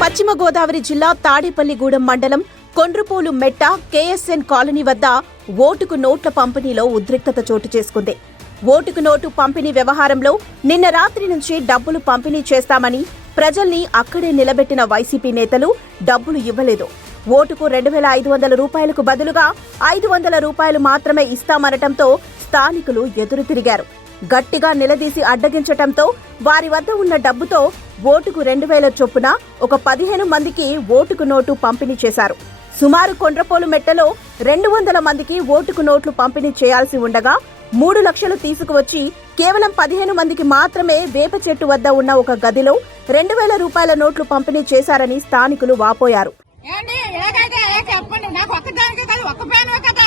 పశ్చిమ గోదావరి జిల్లా తాడేపల్లిగూడెం మండలం కొండ్రుపోలు మెట్ట కేఎస్ఎన్ కాలనీ వద్ద ఓటుకు నోట్ల పంపిణీలో ఉద్రిక్తత చోటు చేసుకుంది. ఓటుకు నోటు పంపిణీ వ్యవహారంలో నిన్న రాత్రి నుంచి డబ్బులు పంపిణీ చేస్తామని ప్రజల్ని అక్కడే నిలబెట్టిన వైసీపీ నేతలు డబ్బులు ఇవ్వలేదు. ఓటుకు రెండు వేల ఐదు వందల రూపాయలకు బదులుగా ఐదు వందల రూపాయలు మాత్రమే ఇస్తామనటంతో స్థానికులు ఎదురు తిరిగారు గట్టిగా నిలదీసి అడ్డగించటంతో వారి వద్ద ఉన్న డబ్బుతో ఓటుకు రెండు వేల చొప్పున ఒక పదిహేను మందికి ఓటుకు నోటు పంపిణీ చేశారు. సుమారు కొండ్రపోలు మెట్టలో రెండు వందల మందికి ఓటుకు నోట్లు పంపిణీ చేయాల్సి ఉండగా మూడు లక్షలు తీసుకువచ్చి కేవలం పదిహేను మందికి మాత్రమే వేప చెట్టు వద్ద ఉన్న ఒక గదిలో రెండు వేల రూపాయల నోట్లు పంపిణీ చేశారని స్థానికులు వాపోయారు. చెప్పండి. నాకు కదా ఒక్క కదా.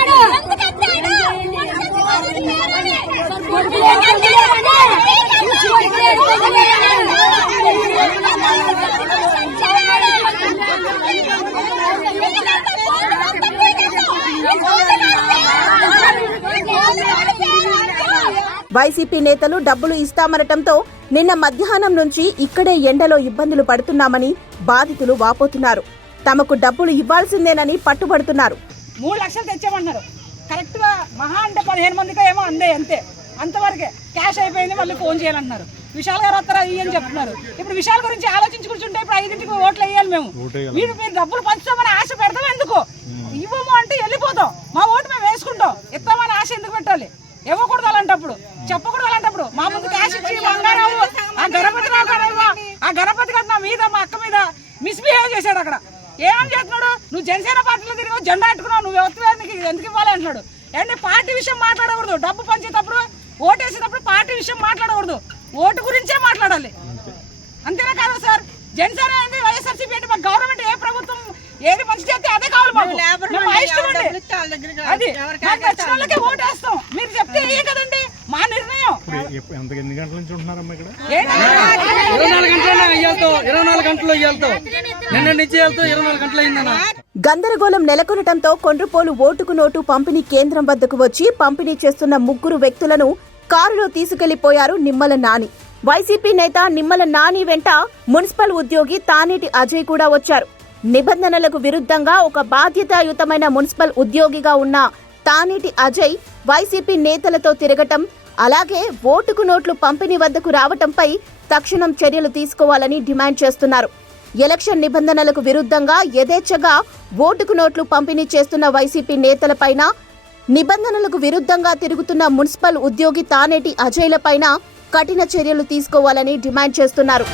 వైసీపీ నేతలు డబ్బులు ఇస్తామనటంతో నిన్న మధ్యాహ్నం నుంచి ఇక్కడే ఎండలో ఇబ్బందులు పడుతున్నామని బాధితులు వాపోతున్నారు. తమకు డబ్బులు ఇవ్వాల్సిందేనని పట్టుబడుతున్నారు. మూడు లక్షలు తెచ్చామన్నారు కరెక్ట్గా మహా అంటే పదిహేను మందికి ఏమో అందే అంతే. అంతవరకే క్యాష్ అయిపోయింది మళ్ళీ ఫోన్ చేయాలంటున్నారు విశాల్ గారు వస్తారా ఇయ్యి అని చెప్తున్నారు. ఇప్పుడు విశాల్ గురించి ఆలోచించి కూర్చుంటే ఇప్పుడు ఐదింటికి ఓట్లు వేయాలి మేము. మీరు మీరు డబ్బులు పంచుతామని ఆశ పెడతాం ఎందుకు? ఇవ్వము అంటే వెళ్ళిపోతాం. మా ఓటు మేము వేసుకుంటాం. ఇస్తామని ఆశ ఎందుకు పెట్టాలి? ఇవ్వకూడదు అలాంటప్పుడు చెప్పకూడదు అలాంటప్పుడు. మా ముందు క్యాష్ ఇచ్చి బంగారావు ఆ గణపతి రావు ఆ గణపతి నా మీద మా అక్క మీద మిస్బిహేవ్ చేశాడు అక్కడ. ఏమని చేస్తున్నాడు? నువ్వు జనసేన పార్టీలో తిరిగి జెండా పెట్టుకున్నావు నువ్వు ఎవరు నీకు ఎందుకు ఇవ్వాలి అంటున్నాడు. ఏంటి పార్టీ విషయం మాట్లాడకూడదు. డబ్బు పంచేటప్పుడు ఓటేసేటప్పుడు పార్టీ విషయం మాట్లాడకూడదు. ఓటు గురించే మాట్లాడాలి. అంతేనా కాదు సార్? జనసేన ఏంటి వైఎస్ఆర్సీపీ ఏంటి మాకు గవర్నమెంట్ ఏ ప్రభుత్వం ఏది మంచి చేస్తే అదే కావాలి మాకు. అది మాకు నచ్చిన వాళ్ళకే ఓటేస్తాం మీరు చెప్తే ఏ కదండి మా నిర్ణయం ఇప్పుడు ఎప్పు- ఎంత ఎన్ని గంటల నుంచి ఉంటున్నారమ్మా ఇక్కడ? ఇరవై నాలుగు గంటలు ఇయ్యాలతో ఇరవై నాలుగు గంటలు ఇయ్యాలతో నిన్న నుంచి ఇయ్యాలతో ఇరవై నాలుగు గంటలు అయిందన్న గందరగోళం నెలకొనటంతో కొండ్రపోలు ఓటుకు నోటు పంపిణీ కేంద్రం వద్దకు వచ్చి పంపిణీ చేస్తున్న ముగ్గురు వ్యక్తులను కారులో తీసుకెళ్ళిపోయారు నిమ్మల నాని. వైసీపీ నేత నిమ్మల నాని వెంట మున్సిపల్ ఉద్యోగి తానేటి అజయ్ కూడా వచ్చారు. నిబంధనలకు విరుద్ధంగా ఒక బాధ్యతాయుతమైన మున్సిపల్ ఉద్యోగిగా ఉన్న తానేటి అజయ్ వైసీపీ నేతలతో తిరగటం అలాగే ఓటుకు నోట్లు పంపిణీ వద్దకు రావటంపై తక్షణం చర్యలు తీసుకోవాలని డిమాండ్ చేస్తున్నారు. ఎలక్షన్ నిబంధనలకు విరుద్ధంగా యథేచ్ఛగా ఓటుకు నోట్లు పంపిణీ చేస్తున్న వైసీపీ నేతలపైన నిబంధనలకు విరుద్ధంగా తిరుగుతున్న మున్సిపల్ ఉద్యోగి తానేటి అజయ్లపైన కఠిన చర్యలు తీసుకోవాలని డిమాండ్ చేస్తున్నారు.